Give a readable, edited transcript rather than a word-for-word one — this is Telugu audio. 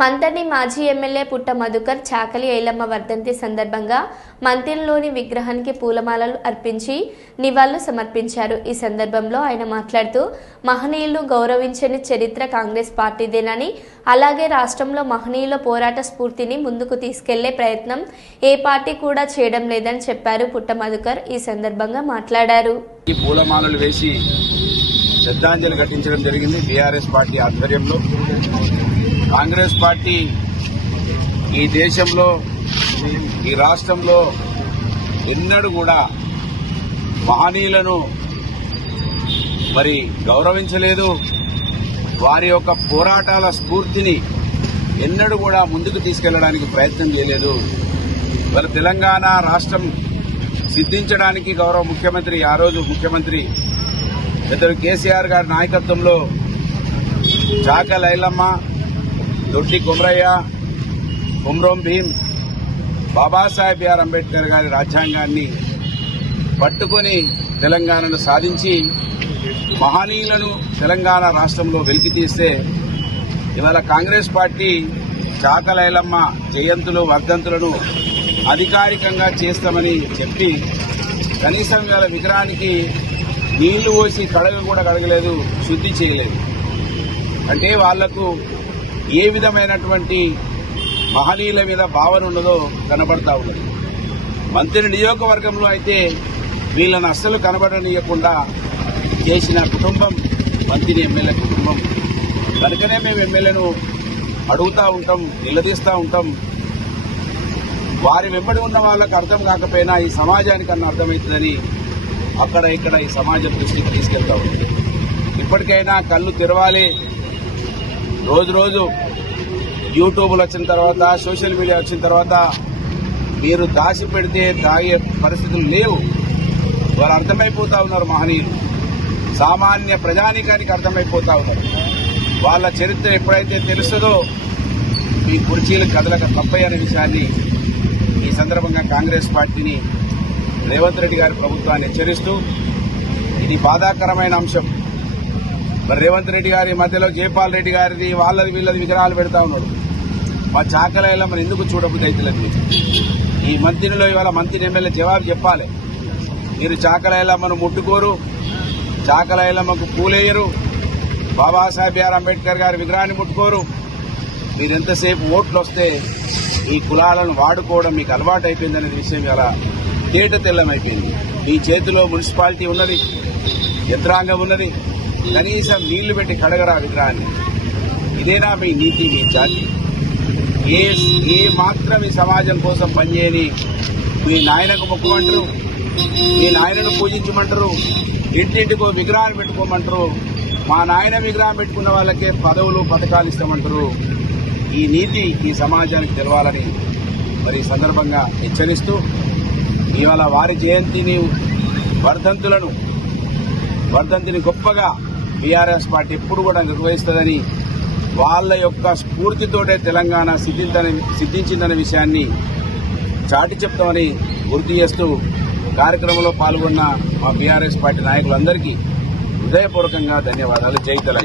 మంతని మాజీ ఎమ్మెల్యే పుట్ట మధుకర్ చాకలి ఐలమ్మ వర్ధంతి సందర్భంగా మంతిలోని విగ్రహానికి పూలమాలలు అర్పించి నివాళులు సమర్పించారు. ఈ సందర్భంలో ఆయన మాట్లాడుతూ మహనీయులను గౌరవించని చరిత్ర కాంగ్రెస్ పార్టీదేనని, అలాగే రాష్ట్రంలో మహనీయుల పోరాట స్ఫూర్తిని ముందుకు తీసుకెళ్లే ప్రయత్నం ఏ పార్టీ కూడా చేయడం లేదని చెప్పారు. పుట్ట మధుకర్ ఈ సందర్భంగా మాట్లాడారు. ఈ పూలమాలలు వేసి శ్రద్ధాంజలి ఘటించడం జరిగింది. బీఆర్ఎస్ పార్టీ ఆధ్వర్యంలో కాంగ్రెస్ పార్టీ ఈ దేశంలో ఈ రాష్ట్రంలో ఎన్నడూ కూడా మహనీయులను గౌరవించలేదు. వారి యొక్క పోరాటాల స్ఫూర్తిని ఎన్నడూ కూడా ముందుకు తీసుకెళ్లడానికి ప్రయత్నం చేయలేదు. మరి తెలంగాణ రాష్ట్రం సిద్ధించడానికి గౌరవ ముఖ్యమంత్రి ఆ రోజు ముఖ్యమంత్రి పెద్దలు కేసీఆర్ గారి నాయకత్వంలో చాకలి ఐలమ్మ, దొడ్డి కొమరయ్య, కుమ్రం భీం, బాబాసాహెబ్ బిఆర్ అంబేద్కర్ గారి రాజ్యాంగాన్ని పట్టుకొని తెలంగాణను సాధించి మహనీయులను తెలంగాణ రాష్ట్రంలో వెలికితీస్తే ఇవాళ కాంగ్రెస్ పార్టీ చాకలి ఐలమ్మ జయంతులు వర్ధంతులను అధికారికంగా చేస్తామని చెప్పి కనీసం ఇవాళ విగ్రహానికి నీళ్లు పోసి కడగలేదు, శుద్ధి చేయలేదు. అంటే వాళ్లకు ఏ విధమైనటువంటి మహనీయుల మీద భావన ఉన్నదో కనబడతా ఉన్నది. మంత్రి నియోజకవర్గంలో అయితే వీళ్ళని అస్సలు కనబడనీయకుండా చేసిన కుటుంబం మంత్రి ఎమ్మెల్యే కుటుంబం. కనుకనే మేము ఎమ్మెల్యేను అడుగుతూ ఉంటాం, నిలదీస్తూ ఉంటాం. వారి వెంబడి ఉన్న వాళ్ళకు అర్థం కాకపోయినా ఈ సమాజానికి అన్న అర్థమవుతుందని అక్కడ ఇక్కడ ఈ సమాజం దృష్టికి తీసుకెళ్తా ఉంది. ఇప్పటికైనా కళ్ళు తెరవాలి. రోజు యూట్యూబ్లు వచ్చిన తర్వాత, సోషల్ మీడియా వచ్చిన తర్వాత మీరు దాచి పెడితే తాగే పరిస్థితులు లేవు. వారు అర్థమైపోతా ఉన్నారు. మహనీయులు సామాన్య ప్రజానీకానికి అర్థమైపోతా ఉన్నారు. వాళ్ళ చరిత్ర ఎప్పుడైతే తెలుస్తుందో ఈ కుర్చీలు కదలక తప్పయ్య అనే విషయాన్ని ఈ సందర్భంగా కాంగ్రెస్ పార్టీని రేవంత్ రెడ్డి గారి ప్రభుత్వాన్ని హెచ్చరిస్తూ, ఇది బాధాకరమైన అంశం. మరి రేవంత్ రెడ్డి గారి మధ్యలో జయపాల్ రెడ్డి గారిది వాళ్ళది వీళ్ళది విగ్రహాలు పెడతా ఉన్నారు. మా చాకలి ఐలమ్మని ఎందుకు చూడబుద్ధి అవుతలేదు? ఈ మంత్రిలో ఇవాళ మంత్రి ఎమ్మెల్యే జవాబు చెప్పాలి. మీరు చాకలి ఐలమ్మను ముట్టుకోరు, చాకలి ఐలమ్మకు పూలేయరు, బాబాసాహెబ్ బిఆర్ అంబేద్కర్ గారి విగ్రహాన్ని ముట్టుకోరు. మీరు ఎంతసేపు ఓట్లు వస్తే ఈ కులాలను వాడుకోవడం మీకు అలవాటు అయిపోయిందనే విషయం ఇలా తేట తెల్లమైపోయింది. మీ చేతిలో మున్సిపాలిటీ ఉన్నది, యంత్రాంగం ఉన్నది, కనీసం నీళ్లు పెట్టి కడగరా విగ్రహాన్ని. ఇదేనా మీ నీతి, మీ జాతి? ఏ మాత్రం ఈ సమాజం కోసం పనిచేయని మీ నాయనకు మొక్కమంటారు, మీ నాయనను పూజించమంటారు, ఇంటింటికో విగ్రహాలు పెట్టుకోమంటారు. మా నాయన విగ్రహం పెట్టుకున్న వాళ్ళకే పదవులు పథకాలు ఇస్తామంటారు. ఈ నీతి ఈ సమాజానికి తెలవాలని మరి సందర్భంగా హెచ్చరిస్తూ, ఇవాళ వారి జయంతిని వర్ధంతిని గొప్పగా బీఆర్ఎస్ పార్టీ ఎప్పుడు కూడా నిర్వహిస్తుందని, వాళ్ళ యొక్క స్ఫూర్తితోటే తెలంగాణ సిద్ధించిందనే విషయాన్ని చాటి చెప్తామని గుర్తు చేస్తూ కార్యక్రమంలో పాల్గొన్న మా బీఆర్ఎస్ పార్టీ నాయకులందరికీ హృదయపూర్వకంగా ధన్యవాదాలు. జై తెలంగాణ.